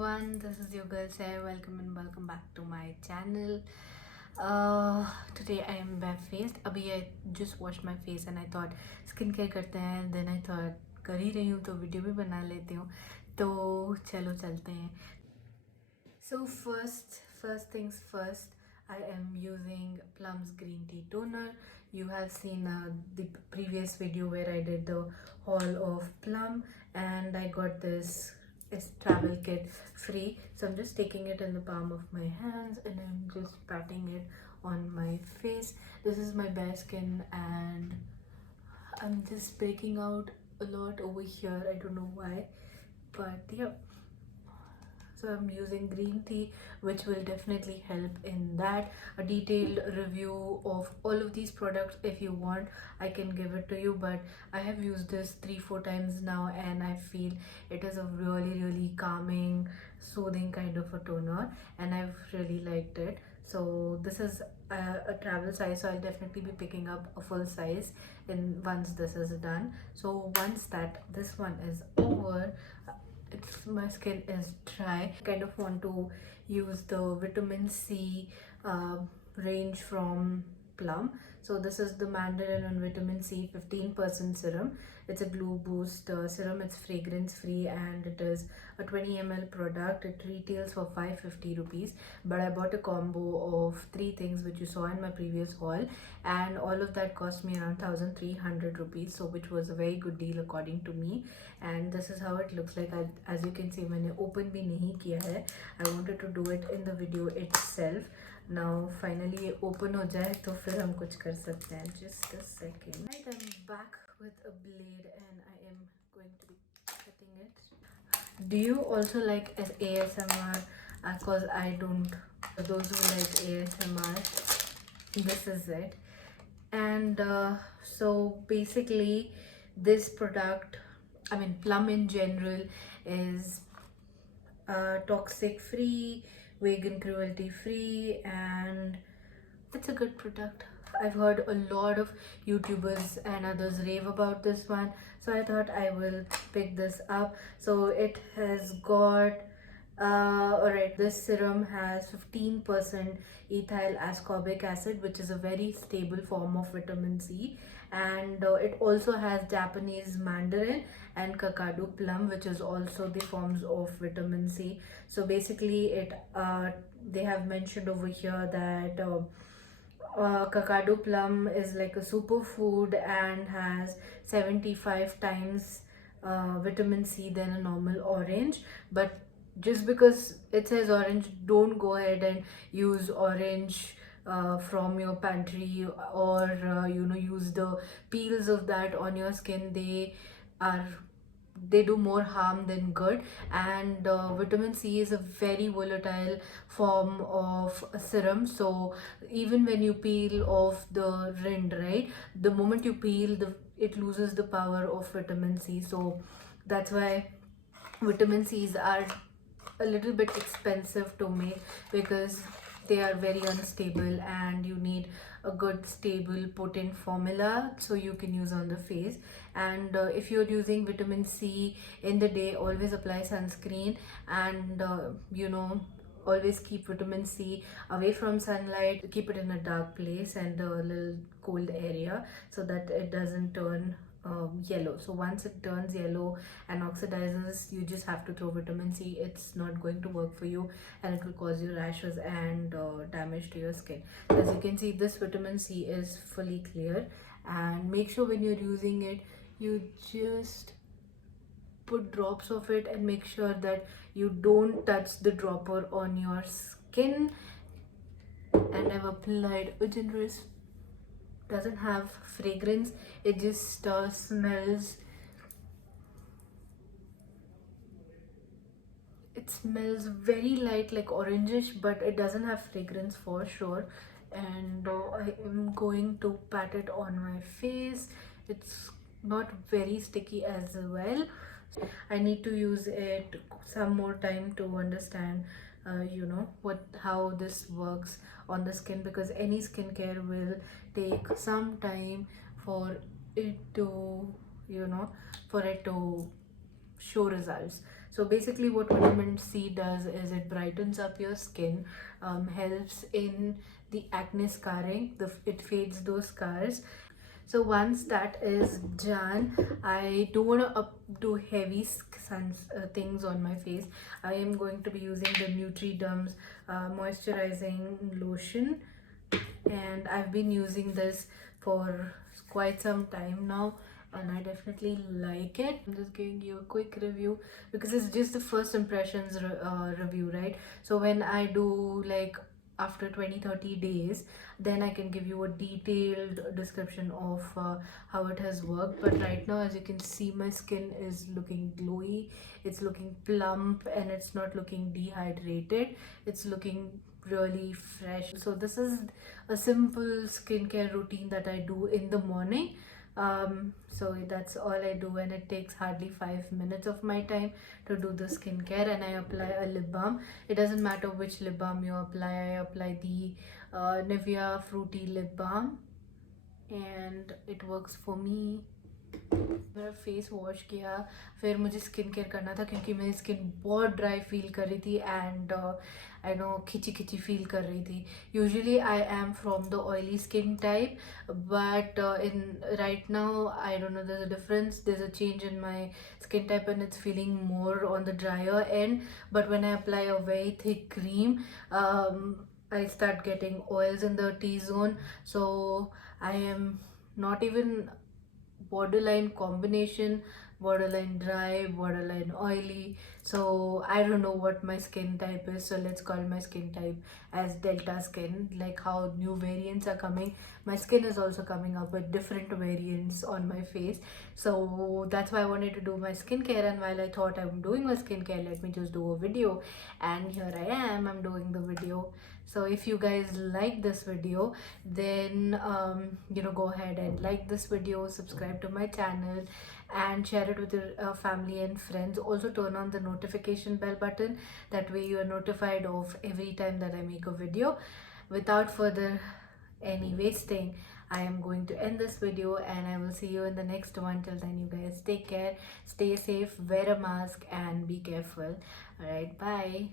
everyone, this is your girl Saher. Welcome back to my channel. Today I am barefaced. Abhi I just washed my face and I thought skincare karte hain. Then I thought कर ही रही हूँ तो video भी बना लेती हूँ. तो चलो चलते हैं. So first things first, I am using Plum's green tea toner. You have seen the previous video where I did the haul of Plum, and I got this travel kit free. So I'm just taking it in the palm of my hands and I'm just patting it on my face. This is my bare skin and I'm just breaking out a lot over here. I don't know why, but yeah. So I'm using green tea, which will definitely help in that. A detailed review of all of these products, if you want, I can give it to you, but I have used this 3-4 times now and I feel it is a really calming, soothing kind of a toner and I've really liked it. So this is a travel size, so I'll definitely be picking up a full size in once this is done. So once this one is over, if my skin is dry, I kind of want to use the vitamin C range from Plum. So this is the Mandarin and vitamin C 15% serum. It's a glue boost serum. It's fragrance free and it is a 20 ml product. It retails for 550 rupees, but I bought a combo of 3 things which you saw in my previous haul, and all of that cost me around 1300 rupees, so which was a very good deal according to me. And this is how it looks like. As you can see, मैंने open भी नहीं किया है. I wanted to do it in the video itself. Now finally ये open हो जाए तो फिर हम कुछ कर सकते हैं. Just a second. Right, I'm back with a blade and I am going to be cutting it. Do you also like ASMR? Because I don't. For those who like ASMR, this is it. And so basically this product, I mean Plum in general, is toxic free, vegan cruelty free, and it's a good product. I've heard a lot of YouTubers and others rave about this one, so I thought I will pick this up. So it has got alright, this serum has 15% ethyl ascorbic acid, which is a very stable form of vitamin C, and it also has Japanese Mandarin and Kakadu plum, which is also the forms of vitamin C. So basically it they have mentioned over here that Kakadu plum is like a superfood and has 75 times vitamin C than a normal orange. But just because it says orange, don't go ahead and use orange from your pantry, or use the peels of that on your skin. They do more harm than good. And vitamin C is a very volatile form of a serum, so even when you peel off the rind, right, the moment you peel, it loses the power of vitamin C. So that's why vitamin C's are a little bit expensive to make, because they are very unstable and you need a good stable potent formula so you can use on the face. And if you're using vitamin C in the day, always apply sunscreen, and always keep vitamin C away from sunlight. Keep it in a dark place and a little cold area so that it doesn't turn yellow. So once it turns yellow and oxidizes, you just have to throw vitamin C. It's not going to work for you and it will cause you rashes and damage to your skin. As you can see, this vitamin C is fully clear, and make sure when you're using it, you just put drops of it and make sure that you don't touch the dropper on your skin. And I've applied a generous, doesn't have fragrance, it just smells, it smells very light, like orangish, but it doesn't have fragrance for sure. And I am going to pat it on my face. It's not very sticky as well. I need to use it some more time to understand how this works on the skin, because any skincare will take some time for it to for it to show results. So basically what vitamin C does is it brightens up your skin, helps in the acne scarring, it fades those scars. So once that is done, I don't want to do heavy things on my face. I am going to be using the Nutriderm's moisturizing lotion, and I've been using this for quite some time now, and I definitely like it. I'm just giving you a quick review because it's just the first impressions review, right? So when I do like after 20-30 days, then I can give you a detailed description of how it has worked. But right now, as you can see, my skin is looking glowy, it's looking plump, and it's not looking dehydrated, it's looking really fresh. So this is a simple skincare routine that I do in the morning. So that's all I do, and it takes hardly 5 minutes of my time to do the skincare. And I apply a lip balm. It doesn't matter which lip balm you apply. I apply the Nivea Fruity Lip Balm, and it works for me. मेरा face wash किया, फिर मुझे skin care करना था क्योंकि मेरी skin बहुत dry feel कर रही थी एंड आई नो खिंची खिंची फील कर रही थी. Usually I am from the oily skin type, but in right now I don't know, there's a difference, there's a change in my skin type and it's feeling more on the drier end. But when I apply a very thick cream, I start getting oils in the T-zone. So I am not even borderline combination, borderline dry, borderline oily. So I don't know what my skin type is, so let's call my skin type as delta skin. Like how new variants are coming, my skin is also coming up with different variants on my face. So that's why I wanted to do my skincare, and while I thought I'm doing my skincare, let me just do a video, and here I am, I'm doing the video. So if you guys like this video, then go ahead and like this video, subscribe to my channel, and share it with your family and friends. Also turn on the notification bell button, that way you are notified of every time that I make a video. Without further any wasting, I am going to end this video, and I will see you in the next one. Till then, you guys take care, stay safe, wear a mask, and be careful. Alright, bye.